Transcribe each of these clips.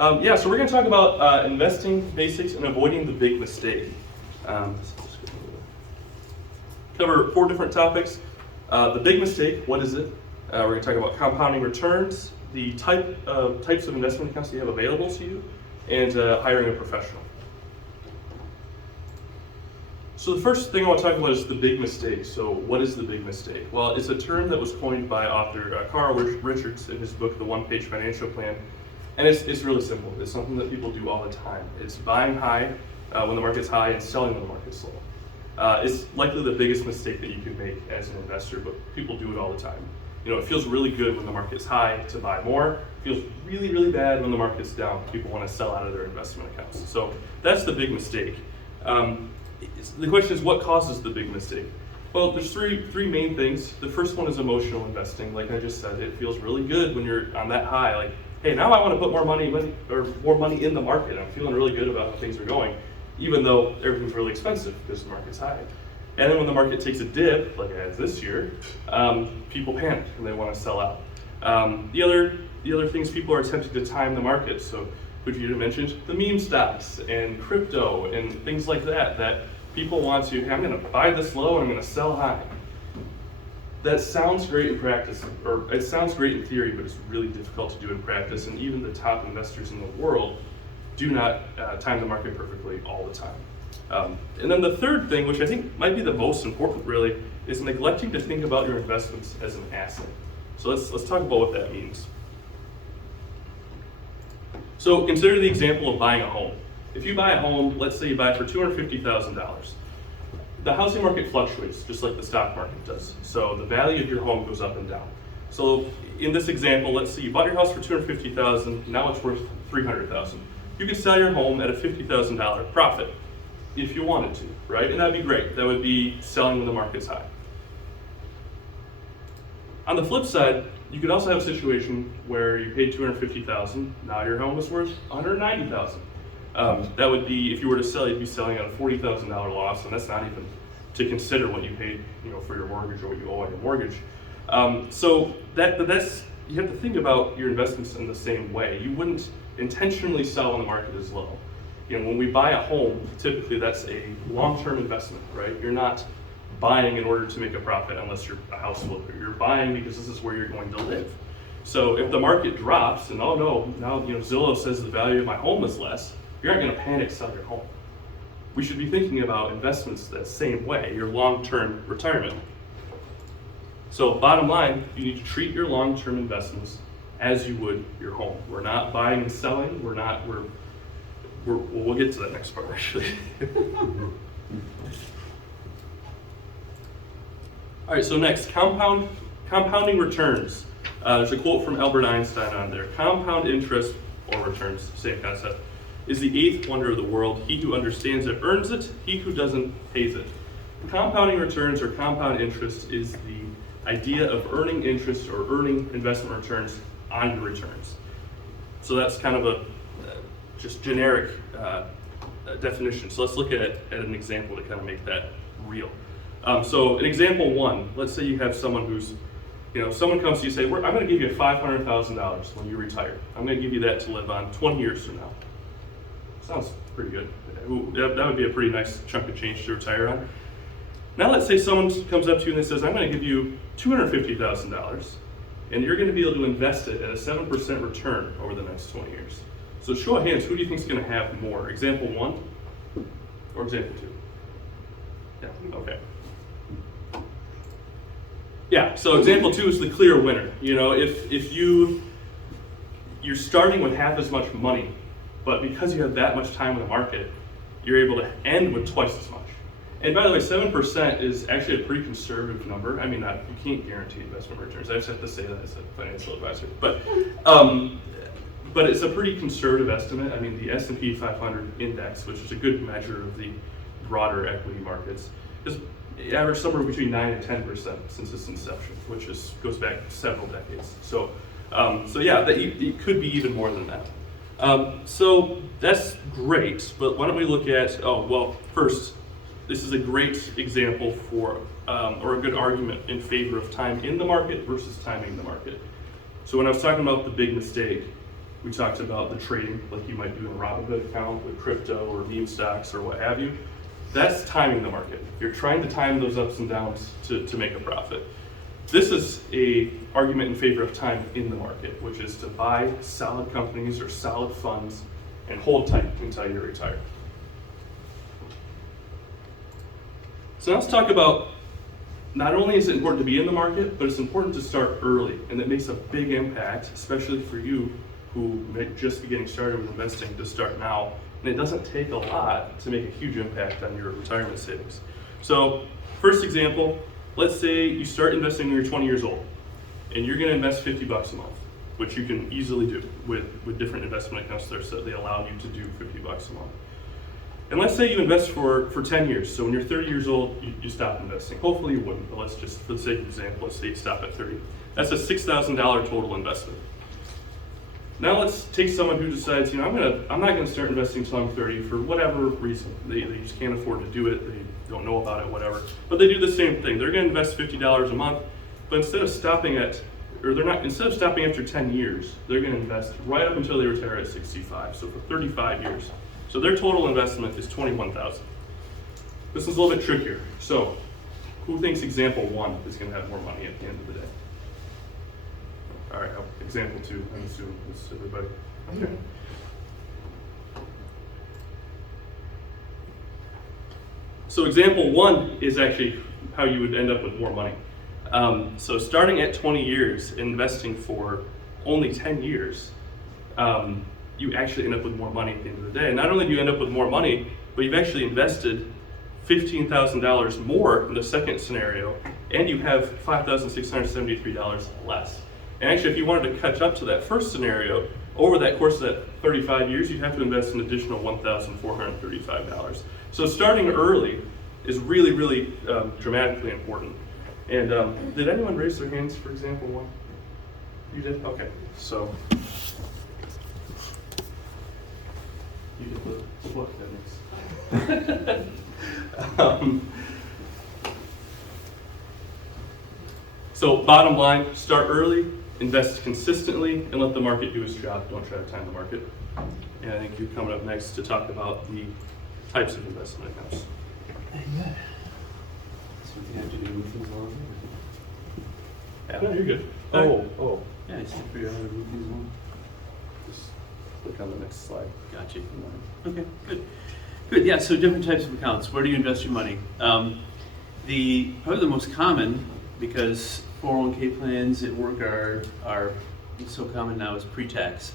So we're going to talk about investing basics and avoiding the big mistake. Cover 4 different topics. The big mistake, what is it? We're going to talk about compounding returns, the types of investment accounts you have available to you, and hiring a professional. So the first thing I want to talk about is the big mistake. So what is the big mistake? Well, it's a term that was coined by author Carl Richards in his book, The One-Page Financial Plan. And it's really simple. It's something that people do all the time. It's buying high when the market's high and selling when the market's low. It's likely the biggest mistake that you can make as an investor, but people do it all the time. You know, it feels really good when the market's high to buy more. It feels really, really bad when the market's down. People want to sell out of their investment accounts. So that's the big mistake. The question is, what causes the big mistake? Well, there's three main things. The first one is emotional investing. Like I just said, it feels really good when you're on that high. Like, hey, now I want to put more money in the market. I'm feeling really good about how things are going, even though everything's really expensive because the market's high. And then when the market takes a dip, like it has this year, people panic and they want to sell out. The other things, people are attempting to time the market. So Fujita mentioned the meme stocks and crypto and things like that people want to, hey, I'm going to buy this low and I'm going to sell high. That sounds great in practice, or it sounds great in theory, but it's really difficult to do in practice. And even the top investors in the world do not time the market perfectly all the time. And then the third thing, which I think might be the most important really, is neglecting to think about your investments as an asset. So let's talk about what that means. So consider the example of buying a home. If you buy a home, let's say you buy it for $250,000. The housing market fluctuates just like the stock market does. So the value of your home goes up and down. So in this example, let's say you bought your house for $250,000, now it's worth $300,000. You could sell your home at a $50,000 profit if you wanted to, right? And that'd be great. That would be selling when the market's high. On the flip side, you could also have a situation where you paid $250,000, now your home is worth $190,000. That would be, if you were to sell, you'd be selling at a $40,000 loss, and that's not even to consider what you paid, for your mortgage or what you owe on your mortgage. That's you have to think about your investments in the same way. You wouldn't intentionally sell when the market is low. When we buy a home, typically that's a long-term investment, right? You're not buying in order to make a profit unless you're a house flipper. You're buying because this is where you're going to live. So if the market drops and now Zillow says the value of my home is less, you're not going to panic sell your home. We should be thinking about investments that same way, your long-term retirement. So bottom line, you need to treat your long-term investments as you would your home. We're not buying and selling. We'll get to that next part actually. All right, so next, compounding returns. There's a quote from Albert Einstein on there. Compound interest or returns, same concept, is the 8th wonder of the world. He who understands it earns it. He who doesn't pays it. Compounding returns or compound interest is the idea of earning interest or earning investment returns on your returns. So that's kind of a just generic definition. So let's look at an example to kind of make that real. So in example 1, let's say you have someone who's, someone comes to you and say, I'm going to give you $500,000 when you retire. I'm going to give you that to live on 20 years from now. Sounds pretty good. That would be a pretty nice chunk of change to retire on. Now let's say someone comes up to you and says, I'm going to give you $250,000 and you're going to be able to invest it at a 7% return over the next 20 years. So show of hands, who do you think is going to have more? Example 1 or example 2? Yeah, okay. Yeah, so example 2 is the clear winner. If you're starting with half as much money, but because you have that much time in the market, you're able to end with twice as much. And by the way, 7% is actually a pretty conservative number. I mean, you can't guarantee investment returns. I just have to say that as a financial advisor. But it's a pretty conservative estimate. I mean, the S&P 500 index, which is a good measure of the broader equity markets, has averaged somewhere between 9 and 10% since its inception, which goes back several decades. So yeah, it could be even more than that. So that's great, but why don't we look at, first, this is a great example for, or a good argument in favor of time in the market versus timing the market. So when I was talking about the big mistake, We talked about the trading, like you might do in a Robinhood account with crypto or meme stocks or what have you. That's timing the market. You're trying to time those ups and downs to make a profit. This is a argument in favor of time in the market, which is to buy solid companies or solid funds and hold tight until you retire. So now let's talk about, not only is it important to be in the market, but it's important to start early, and it makes a big impact, especially for you who may just be getting started with investing, to start now. And it doesn't take a lot to make a huge impact on your retirement savings. So first example, let's say you start investing when you're 20 years old, and you're gonna invest $50 a month, which you can easily do with different investment accounts there, so they allow you to do $50 a month. And let's say you invest for 10 years. So when you're 30 years old, you stop investing. Hopefully you wouldn't, but let's just, for the sake of example, let's say you stop at 30. That's a $6,000 total investment. Now let's take someone who decides, I'm not gonna start investing until I'm 30 for whatever reason. They just can't afford to do it, they don't know about it, whatever. But they do the same thing. They're gonna invest $50 a month, but instead of stopping after 10 years, they're gonna invest right up until they retire at 65, so for 35 years. So their total investment is $21,000. This is a little bit trickier. So who thinks example 1 is gonna have more money at the end of the day? All right, example 2, I'm assuming this is everybody. Okay. So example 1 is actually how you would end up with more money. So starting at 20 years, investing for only 10 years, you actually end up with more money at the end of the day. And not only do you end up with more money, but you've actually invested $15,000 more in the second scenario, and you have $5,673 less. And actually, if you wanted to catch up to that first scenario, over that course of that 35 years, you'd have to invest an additional $1,435. So starting early is really, really dramatically important. And did anyone raise their hands for example 1? You did? Okay. So you get the book that makes. So bottom line, start early, invest consistently, and let the market do its job. Don't try to time the market. And I think you're coming up next to talk about the types of investment accounts. Good. So we have to move things along. Yeah, no, you're good. Oh. Yeah, I see. Figure out how to move things along. Just click on the next slide. Gotcha. Okay, good. Good, yeah, so different types of accounts. Where do you invest your money? Probably the most common, because 401k plans at work are so common now, is pre-tax.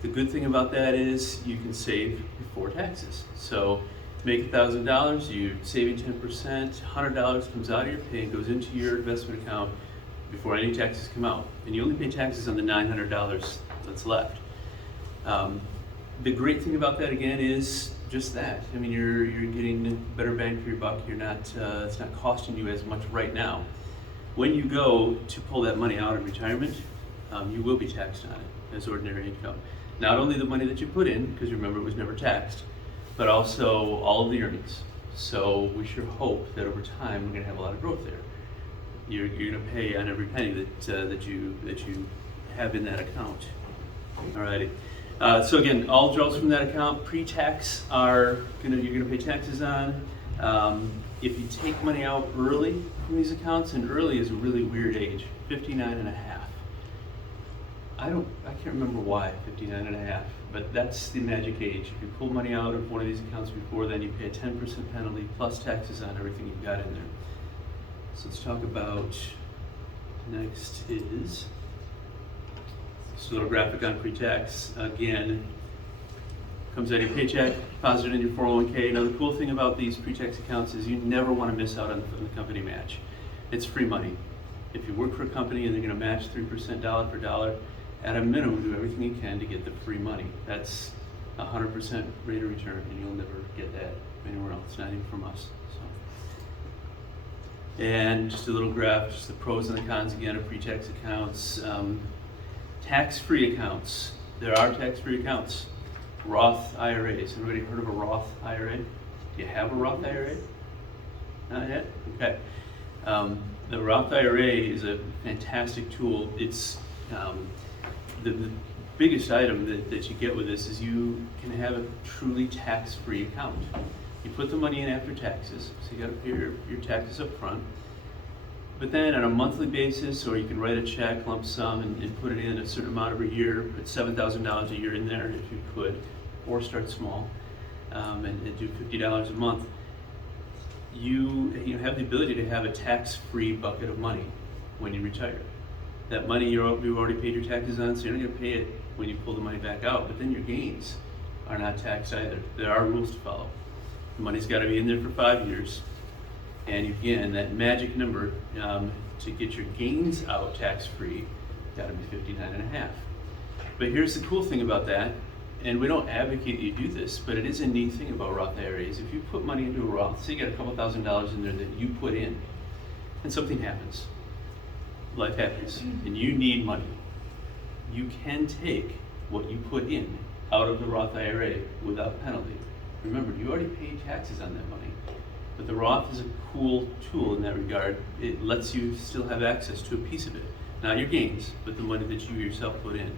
The good thing about that is you can save before taxes. So make $1,000, you're saving 10%, $100 comes out of your pay and goes into your investment account before any taxes come out. And you only pay taxes on the $900 that's left. The great thing about that again is just that. I mean, you're getting better bang for your buck. You're not, it's not costing you as much right now. When you go to pull that money out of retirement, you will be taxed on it as ordinary income. Not only the money that you put in, because remember it was never taxed, but also all of the earnings. So we sure hope that over time we're going to have a lot of growth there. You're going to pay on every penny that you have in that account. Alrighty. So again, all draws from that account pre-tax you're going to pay taxes on. If you take money out early from these accounts, and early is a really weird age, 59 and a half. I can't remember why 59 and a half, but that's the magic age. If you pull money out of one of these accounts before then, you pay a 10% penalty plus taxes on everything you've got in there. So let's talk about, next is just a little graphic on pre-tax. Again, comes out of your paycheck, deposit it in your 401k. Now the cool thing about these pre-tax accounts is you never want to miss out on the company match. It's free money. If you work for a company and they're going to match 3% dollar for dollar, at a minimum do everything you can to get the free money. That's 100% rate of return, and you'll never get that anywhere else, not even from us. So. And just a little graph, just the pros and the cons again of pre-tax accounts. Tax-free accounts. There are tax-free accounts. Roth IRAs. Everybody heard of a Roth IRA? Do you have a Roth IRA? Not yet? Okay. The Roth IRA is a fantastic tool. It's biggest item that you get with this is you can have a truly tax-free account. You put the money in after taxes, so you got to pay your taxes up front. But then on a monthly basis, or you can write a check, lump sum, and put it in a certain amount every year, put $7,000 a year in there if you could, or start small, and do $50 a month. You have the ability to have a tax-free bucket of money when you retire. That money you've already paid your taxes on, so you're not going to pay it when you pull the money back out, but then your gains are not taxed either. There are rules to follow. The money's got to be in there for 5 years. And again, that magic number to get your gains out tax-free, got to be 59.5. But here's the cool thing about that, and we don't advocate you do this, but it is a neat thing about Roth IRAs. If you put money into a Roth, say you got a couple $1,000s in there that you put in, and something happens, life happens, and you need money, you can take what you put in out of the Roth IRA without penalty. Remember, you already paid taxes on that money, but the Roth is a cool tool in that regard. It lets you still have access to a piece of it, not your gains, but the money that you yourself put in.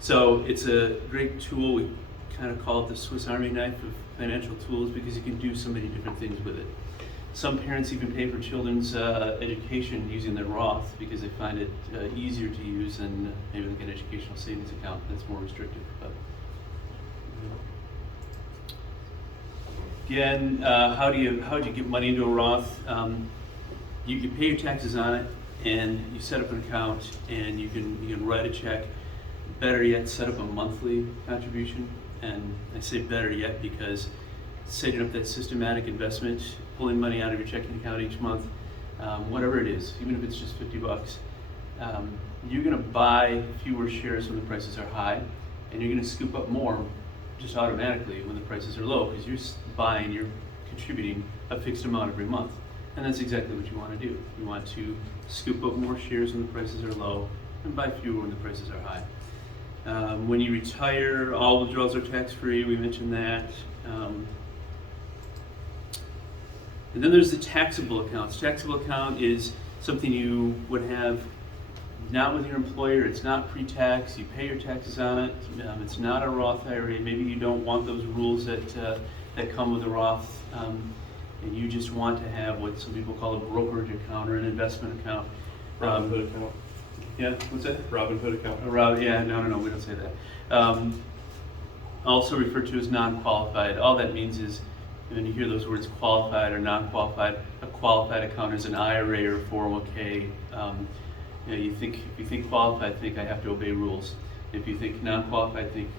So it's a great tool. We kind of call it the Swiss Army knife of financial tools because you can do so many different things with it. Some parents even pay for children's education using their Roth because they find it easier to use than maybe like an educational savings account that's more restrictive. But again, how do you get money into a Roth? You pay your taxes on it, and you set up an account, and you can write a check. Better yet, set up a monthly contribution. And I say better yet because setting up that systematic investment, pulling money out of your checking account each month, whatever it is, even if it's just $50, you're going to buy fewer shares when the prices are high, and you're going to scoop up more just automatically when the prices are low because you're contributing a fixed amount every month. And that's exactly what you want to do. You want to scoop up more shares when the prices are low and buy fewer when the prices are high. When you retire, all withdrawals are tax-free. We mentioned that. And then there's the taxable accounts. Taxable account is something you would have not with your employer. It's not pre-tax. You pay your taxes on it. It's not a Roth IRA. Maybe you don't want those rules that come with a Roth, and you just want to have what some people call a brokerage account or an investment account. Robinhood account. Yeah, what's that? Robinhood account. Yeah, no, we don't say that. Also referred to as non-qualified. All that means is when you hear those words qualified or non-qualified, a qualified account is an IRA or 401k. If you think qualified, think I have to obey rules. If you think non-qualified, think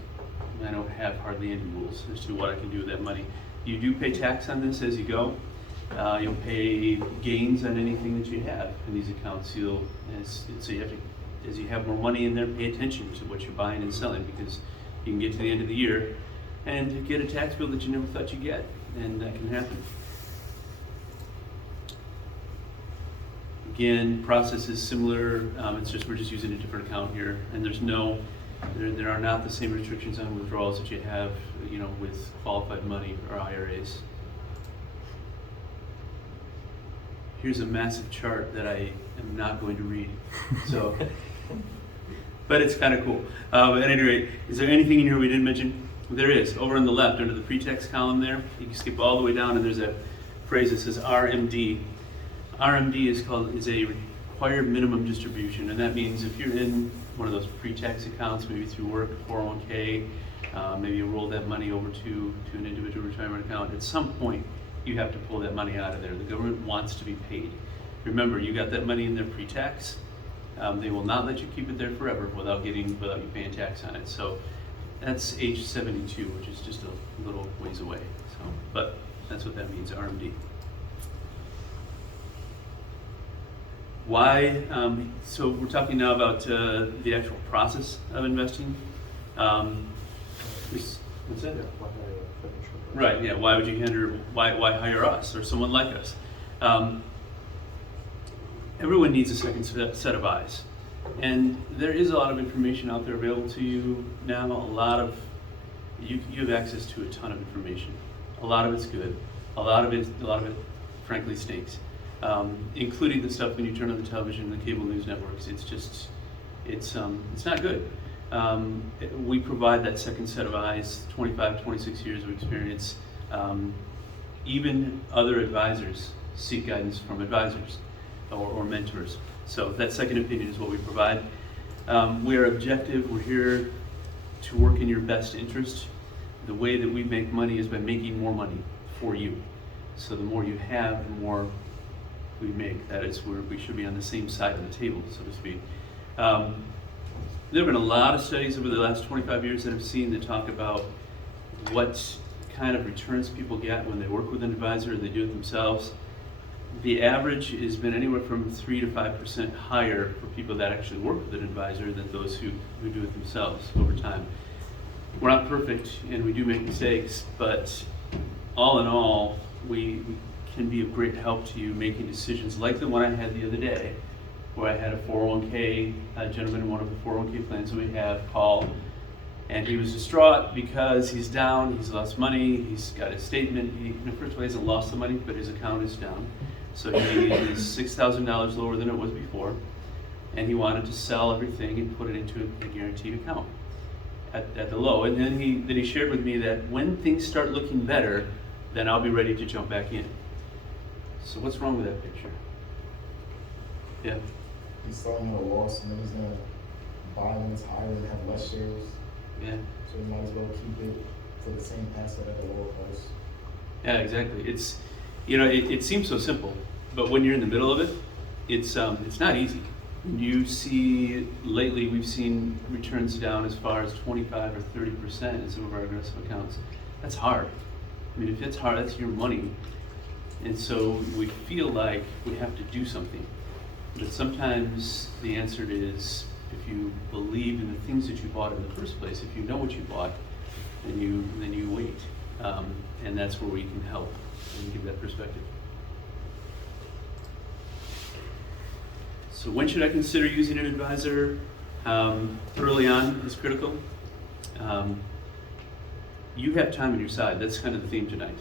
I don't have hardly any rules as to what I can do with that money. You do pay tax on this as you go. You'll pay gains on anything that you have in these accounts. As you have more money in there, pay attention to what you're buying and selling because you can get to the end of the year and get a tax bill that you never thought you'd get, and that can happen. Again, process is similar. It's just we're just using a different account here, and there are not the same restrictions on withdrawals that you have, with qualified money or IRAs. Here's a massive chart that I am not going to read. So, but it's kind of cool. At any rate, is there anything in here we didn't mention? There is. Over on the left, under the pre-tax column there, you can skip all the way down, and there's a phrase that says RMD. RMD is a required minimum distribution, and that means if you're in one of those pre-tax accounts, maybe through work, 401k, maybe you roll that money over to an individual retirement account, at some point you have to pull that money out of there. The government wants to be paid. Remember, you got that money in there pre-tax. They will not let you keep it there forever without you paying tax on it. So that's age 72, which is just a little ways away. So, but that's what that means, RMD. Why? So we're talking now about the actual process of investing. What's that? Right. Yeah. Why would you why hire us or someone like us? Everyone needs a second set of eyes, and there is a lot of information out there available to you now. You have access to a ton of information. A lot of it's good. A lot of it, frankly, stinks. Including the stuff when you turn on the television and the cable news networks. It's not good. We provide that second set of eyes, 25, 26 years of experience. Even other advisors seek guidance from advisors or mentors. So that second opinion is what we provide. We are objective. We're here to work in your best interest. The way that we make money is by making more money for you. So the more you have, the more we make. That is where we should be on the same side of the table, so to speak. There have been a lot of studies over the last 25 years that I've seen that talk about what kind of returns people get when they work with an advisor or they do it themselves. The average has been anywhere from 3 to 5% higher for people that actually work with an advisor than those who do it themselves over time. We're not perfect and we do make mistakes, but all in all, we can be of great help to you making decisions like the one I had the other day, where I had a 401k, a gentleman in one of the 401k plans that we have call, and he was distraught because he's down, he's lost money, he's got his statement, first of all, he hasn't lost the money, but his account is down. So he is $6,000 lower than it was before, and he wanted to sell everything and put it into a guaranteed account at the low. And then he shared with me that when things start looking better, then I'll be ready to jump back in. So what's wrong with that picture? Yeah. He's selling at a loss, and then he's gonna buy when it's higher and have less shares. Yeah. So he might as well keep it for the same asset at a lower price. Yeah, exactly. It's, it seems so simple, but when you're in the middle of it, it's not easy. You see, lately we've seen returns down as far as 25 or 30% in some of our aggressive accounts. That's hard. I mean, if it's hard, that's your money. And so we feel like we have to do something. But sometimes the answer is, if you believe in the things that you bought in the first place, if you know what you bought, then you wait. And that's where we can help and give that perspective. So when should I consider using an advisor? Early on is critical. You have time on your side. That's kind of the theme tonight.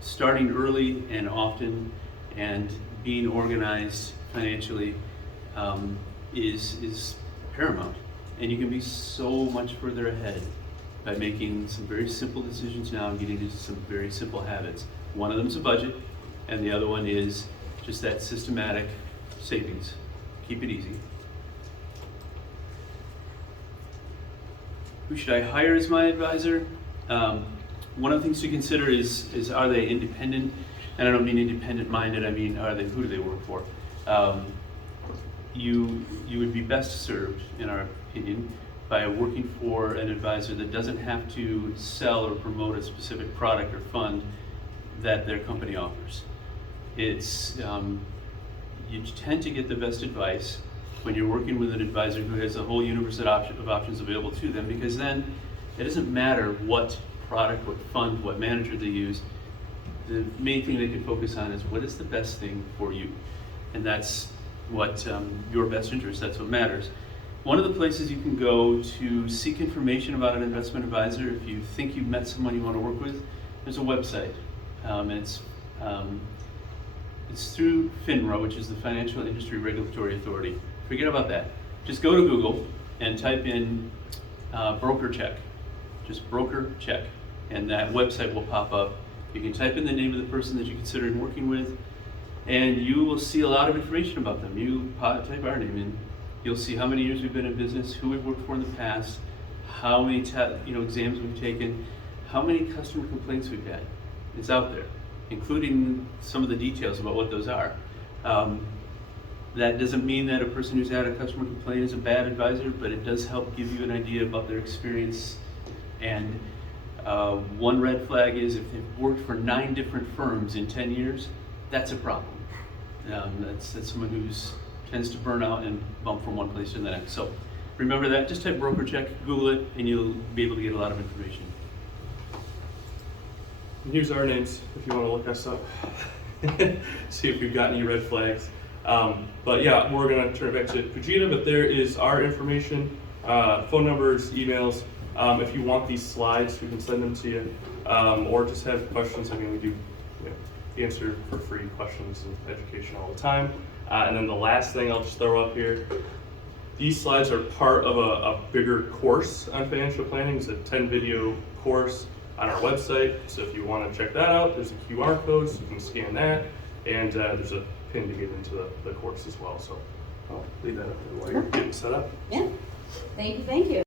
Starting early and often and being organized financially is paramount. And you can be so much further ahead by making some very simple decisions now and getting into some very simple habits. One of them is a budget, and the other one is just that systematic savings. Keep it easy. Who should I hire as my advisor? One of the things to consider is are they independent? And I don't mean independent-minded, I mean who do they work for? You would be best served, in our opinion, by working for an advisor that doesn't have to sell or promote a specific product or fund that their company offers. It's you tend to get the best advice when you're working with an advisor who has a whole universe of options available to them, because then it doesn't matter what product, what fund, what manager they use. The main thing they can focus on is what is the best thing for you. And that's what your best interest, that's what matters. One of the places you can go to seek information about an investment advisor, if you think you've met someone you want to work with, there's a website. It's through FINRA, which is the Financial Industry Regulatory Authority. Forget about that. Just go to Google and type in broker check. Just broker check. And that website will pop up. You can type in the name of the person that you're considering working with, and you will see a lot of information about them. You type our name in, you'll see how many years we've been in business, who we've worked for in the past, how many exams we've taken, how many customer complaints we've had. It's out there, including some of the details about what those are. That doesn't mean that a person who's had a customer complaint is a bad advisor, but it does help give you an idea about their experience. And one red flag is if they've worked for 9 different firms in 10 years, that's a problem. That's someone who tends to burn out and bump from one place to the next. So remember that, just type broker check, Google it, and you'll be able to get a lot of information. And here's our names if you want to look us up. See if we've got any red flags. But yeah, we're going to turn it back to Fujita, but there is our information, phone numbers, emails. If you want these slides, we can send them to you, or just have questions. I mean, we do answer for free questions and education all the time. And then the last thing I'll just throw up here, These slides are part of a bigger course on financial planning. It's a 10-video course on our website. So if you want to check that out, there's a QR code, so you can scan that. And there's a pin to get into the course as well. So I'll leave that up there while you're getting set up. Yeah, thank you, thank you.